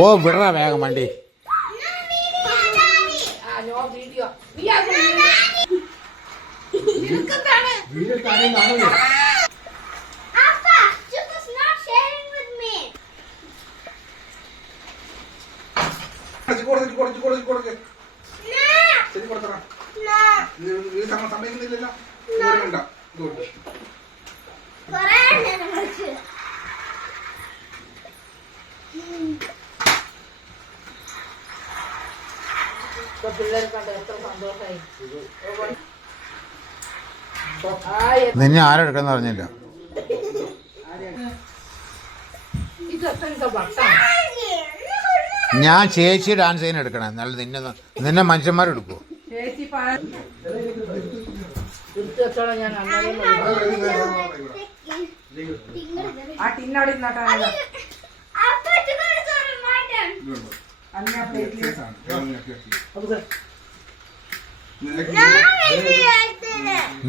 ഓ വിടറ വേഗം വണ്ടി. സമ്മതിക്കുന്നില്ലല്ലോ. നിന്നെ ആരെടുക്കാന്ന് പറഞ്ഞില്ല. ഞാൻ ചേച്ചി ഡാൻസ് ചെയ്യാൻ എടുക്കണേ. എന്നാലും നിന്നെ മനുഷ്യന്മാരെടുക്കുവോ? ആ ടിന്നവിടെ ഇന്നോട്ടാണ്.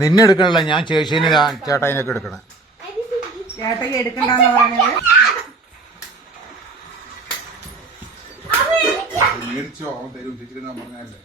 നിന്നെ എടുക്കണല്ല, ഞാൻ ചേച്ചീനെ ചേട്ടായിനൊക്കെ എടുക്കണേ. ചേട്ടയ്ക്ക് എടുക്കണ്ടെന്ന് പറഞ്ഞത് മേടിച്ചോ, അവൻ തരും. ചേച്ചിക്ക് പറഞ്ഞല്ലേ.